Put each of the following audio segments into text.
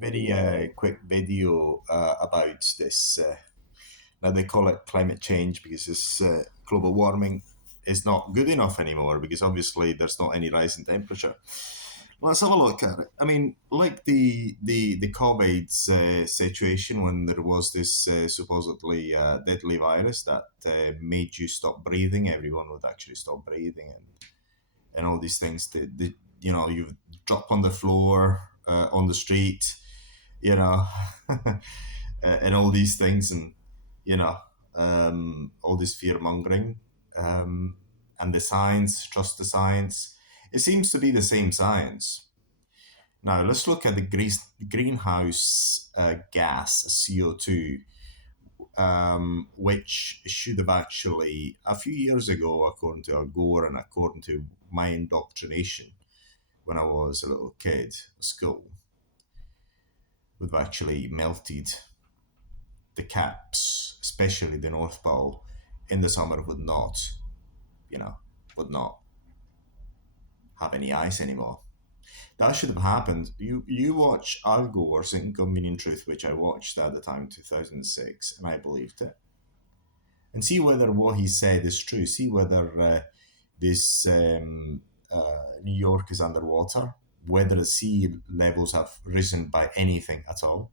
very quick video about this. Now they call it climate change because this global warming is not good enough anymore because obviously there's not any rise in temperature. Let's have a look at it. I mean, like the COVID situation when there was this supposedly deadly virus that made you stop breathing, everyone would actually stop breathing, and all these things. You drop on the floor, on the street, you know, and all these things, and you know, all this fear mongering, and the science, trust the science. It seems to be the same science. Now let's look at the greenhouse gas CO2, which should have actually a few years ago, according to Al Gore and according to my indoctrination when I was a little kid at school, would have actually melted the caps, especially the North Pole, in the summer would not, would not have any ice anymore. That should have happened. You watch Al Gore's Inconvenient Truth, which I watched at the time, 2006, and I believed it. And see whether what he said is true. See whether this New York is underwater, whether the sea levels have risen by anything at all.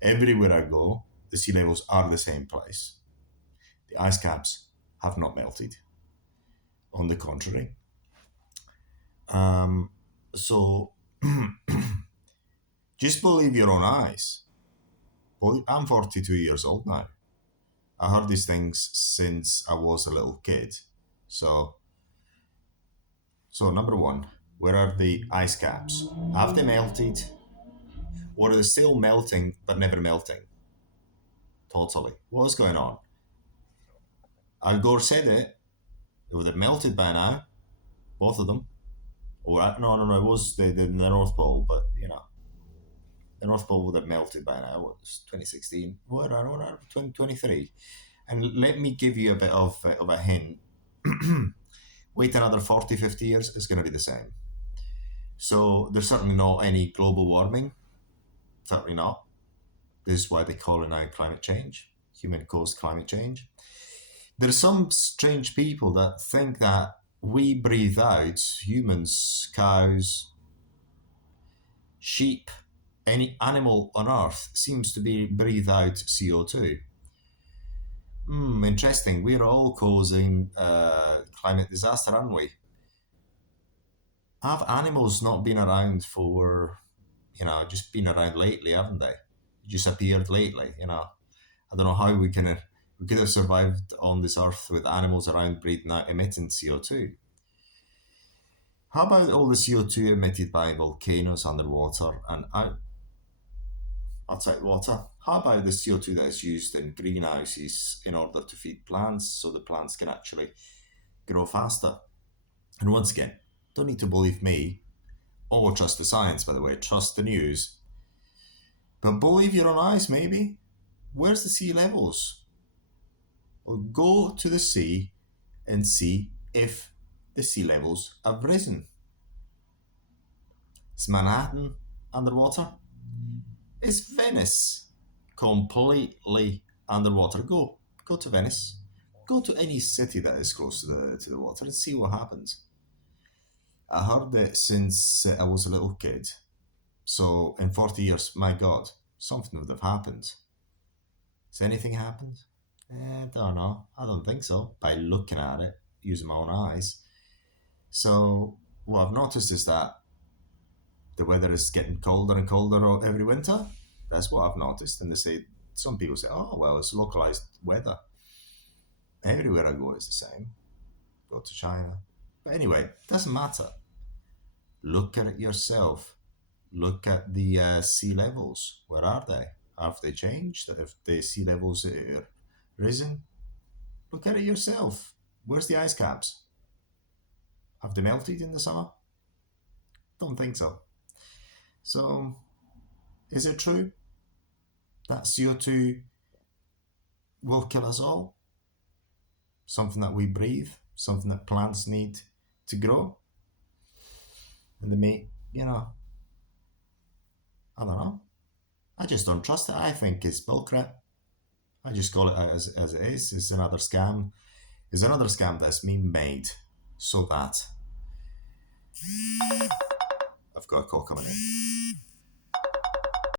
Everywhere I go, the sea levels are the same place. The ice caps have not melted. On the contrary. So just believe your own eyes. I'm 42 years old now. I heard these things since I was a little kid. So number one, where are the ice caps? Have they melted? Or are they still melting but never melting? Totally. What's going on? Al Gore said it. They would have melted by now. Both of them. Or no, it was the North Pole, but the North Pole would have melted by now. What was 2016? What, I don't know, 2023. And let me give you a bit of a hint. Wait another 40, 50 years, it's going to be the same. So there's certainly not any global warming. Certainly not. This is why they call it now climate change, human-caused climate change. There's some strange people that think that we breathe out, humans, cows, sheep, any animal on Earth seems to be breathe out CO2. Interesting. We're all causing climate disaster, aren't we? Have animals not been around for, just been around lately, haven't they? Just appeared lately, I don't know how we could have survived on this Earth with animals around breathing out, emitting CO2. How about all the CO2 emitted by volcanoes underwater and outside water? How about the CO2 that is used in greenhouses in order to feed plants so the plants can actually grow faster? And once again, don't need to believe me or trust the science, by the way, trust the news. But believe your own eyes, maybe. Where's the sea levels? Well, go to the sea and see if the sea levels have risen. Is Manhattan underwater? Is Venice completely underwater? Go to Venice. Go to any city that is close to the water and see what happens. I heard it since I was a little kid. So in 40 years, my God, something would have happened. Has anything happened? I don't know. I don't think so. By looking at it, using my own eyes. So what I've noticed is that the weather is getting colder and colder every winter. That's what I've noticed. And some people say, oh, well, it's localized weather. Everywhere I go is the same. Go to China. But anyway, it doesn't matter. Look at it yourself. Look at the sea levels. Where are they? Have they changed? Have the sea levels risen? Look at it yourself. Where's the ice caps? Have they melted in the summer? Don't think so. So, is it true that CO2 will kill us all? Something that we breathe, something that plants need to grow? And they may, I don't know. I just don't trust it. I think it's bullcrap. I just call it as it is. It's another scam. It's another scam that's been made so that I've got a call coming in.